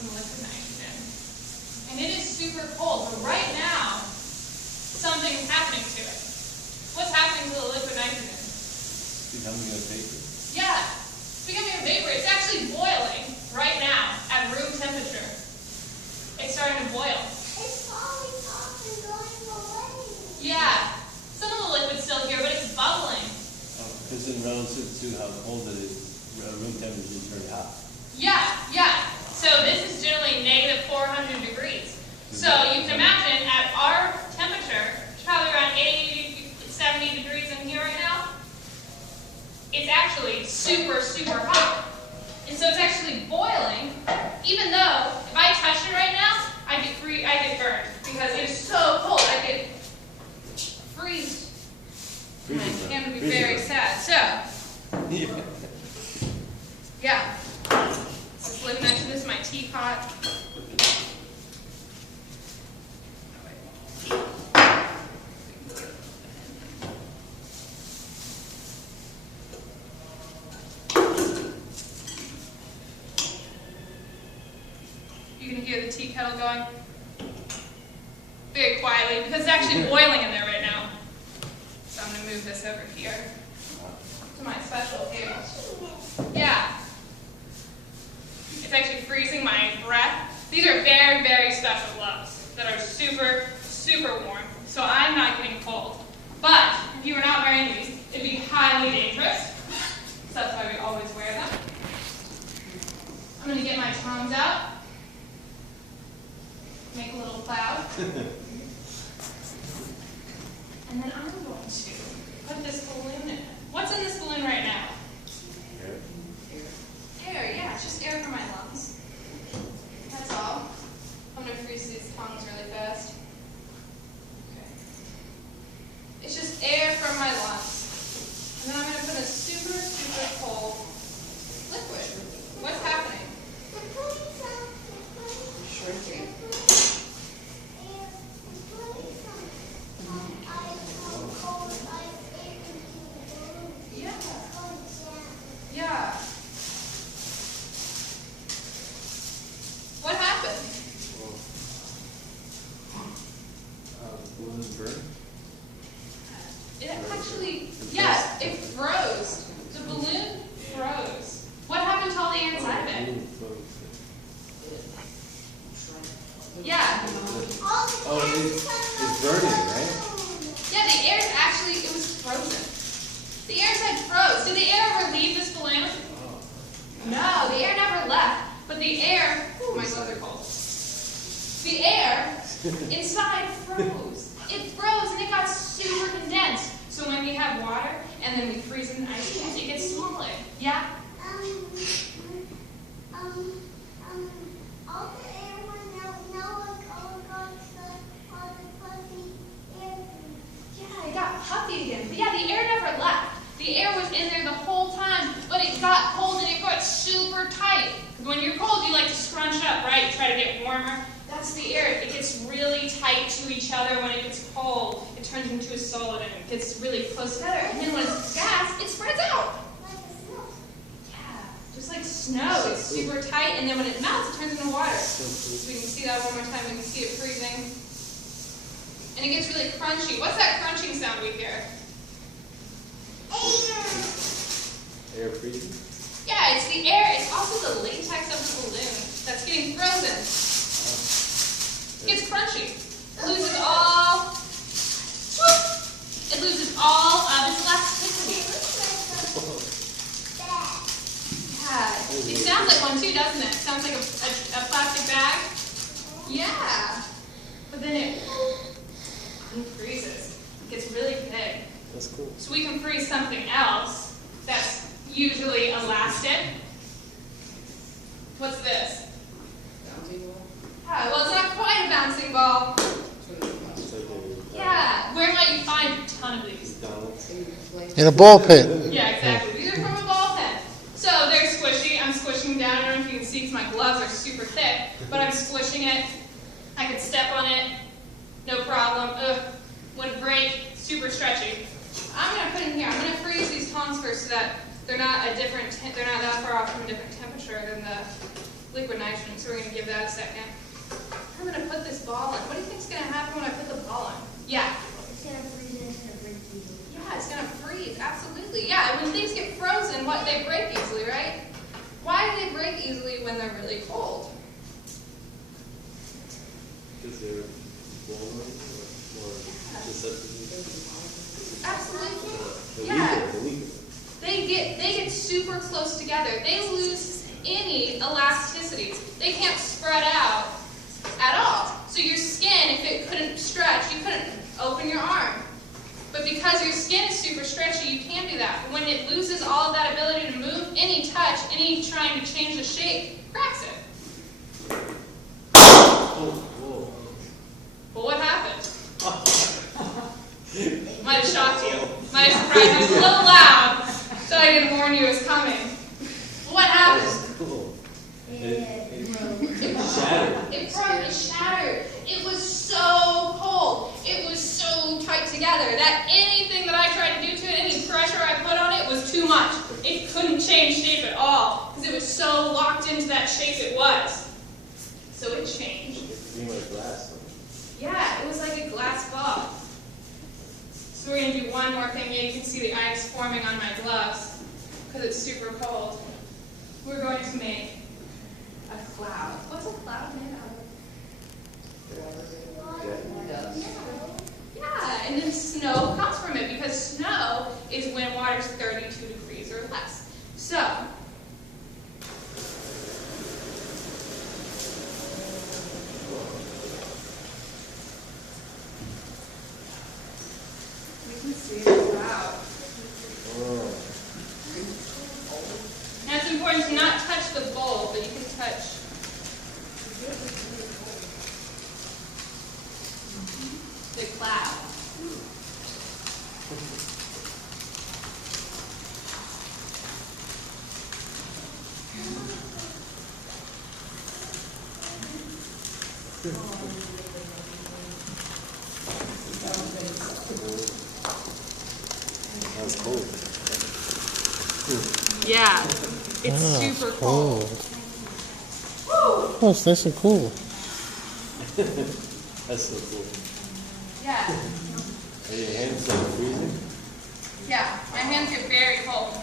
some liquid nitrogen. And it is super cold, but right now, something is happening to it. What's happening to the liquid nitrogen? It's becoming a vapor. Yeah, it's becoming a vapor. It's actually boiling right now at room temperature. It's starting to boil. It's falling off and going away. Yeah, some of the liquid's still here, but it's bubbling. Because in relative to how cold it is, room temperature is very hot. Yeah, yeah. So this is generally negative 400 degrees. So you can imagine at our temperature, it's probably around 80, 70 degrees in here right now. It's actually super, super hot. And so it's actually boiling, even though if I touch it right now, I get burned because it is so cold. I get freeze. My hand would be very sad. So, yeah. This is liquid nitrogen. This is my teapot. You can hear the tea kettle going very quietly because it's actually boiling in there right now. So I'm going to move this over here to my special table. Yeah. It's actually freezing my breath. These are very, very special gloves that are super, super warm. So I'm not getting cold. But if you were not wearing these, it'd be highly dangerous. So that's why we always wear them. I'm going to get my tongs out. Make a little cloud. And then I'm going to put this balloon in. What's in this balloon right now? Air, yeah, it's just air from my lungs. That's all. I'm going to freeze these tongues really fast. Okay. It's just air from my lungs. And then I'm going to put a super, super cold liquid. What's happening? Shrinking. Yeah. What happened? Balloons burn? It actually, yeah, it froze. The balloon froze. What happened to all the air inside of it? Yeah. Oh, it's burning, right? Yeah, the air actually, it was frozen. The air inside froze. Did the air ever leave this balloon? No, the air never left. But the air, ooh, my gloves are cold. The air inside froze. It froze and it got super condensed. So when we have water and then we freeze it in ice cubes, it gets smaller. Yeah? All the air went out. Now it all got all the puffy air. Yeah, it got puffy again. But yeah, the air never left. The air was in there the whole time, but it got cold and it got super tight. When you're cold, you like to scrunch up, right? You try to get warmer. That's the air. It gets really tight to each other when it gets cold. It turns into a solid and it gets really close together. And then when it's gas, it spreads out. Yeah, just like snow. It's super tight, and then when it melts, it turns into water. So we can see that one more time. We can see it freezing. And it gets really crunchy. What's that crunching sound we hear? Air freezing? Yeah, it's the air. It's also the latex of the balloon that's getting frozen. It gets crunchy. It loses all. Whoop, it loses all of its elasticity. Yeah, it sounds like one too, doesn't it? It sounds like a plastic bag. Yeah, but then it unfreezes. It gets really big. That's cool. So we can freeze something else that's usually elastic. What's this? Bouncing ball? Yeah, well, it's not quite a bouncing ball. Yeah, where might you find a ton of these? In a ball pit. Yeah, exactly. These are from a ball pen. So they're squishy. I'm squishing down. I don't know if you can see because my gloves are super thick, but I'm squishing it. I could step on it. No problem. Ugh, wouldn't break. Super stretchy. I'm going to put in here. I'm going to freeze these tongs first so that they're not that far off from a different temperature than the liquid nitrogen, so we're going to give that a second. I'm going to put this ball in. What do you think is going to happen when I put the ball in? Yeah. It's gonna freeze and it's gonna break easily. Yeah, it's going to freeze. Absolutely. Yeah, when things get frozen, they break easily, right? Why do they break easily when they're really cold? Because they're warmer or susceptible. Absolutely. They're Yeah. weaker, they're weaker. They get super close together. They lose any elasticity. They can't spread out at all. So your skin, if it couldn't stretch, you couldn't open your arm. But because your skin is super stretchy, you can do that. But when it loses all of that ability to move, any touch, any trying to change the shape, cracks it. Oh, whoa. Well, what happened? Might have shocked you. Might have surprised you. It was a little loud, so I didn't warn you it was coming. Well, what happened? That's cool. It Shattered. It broke, it shattered. It was so cold. It was so tight together that anything that I tried to do to it, any pressure I put on it was too much. It couldn't change shape at all because it was so locked into that shape it was. So it changed. It's pretty much glass. Yeah, it was like a glass ball. So we're going to do one more thing. Yeah, you can see the ice forming on my gloves because it's super cold. We're going to make a cloud. What's a cloud made out of? Yeah, and then snow comes from it because snow is when water's 32 degrees or less. So, we can see the cloud. Oh. Now it's important to not touch the bowl, but you can touch the cloud. That's cool. Yeah, it's Ah, super cold. Woo! Oh, it's nice and cool. That's so cool. Yeah, Are your hands like freezing? yeah, my hands get very cold.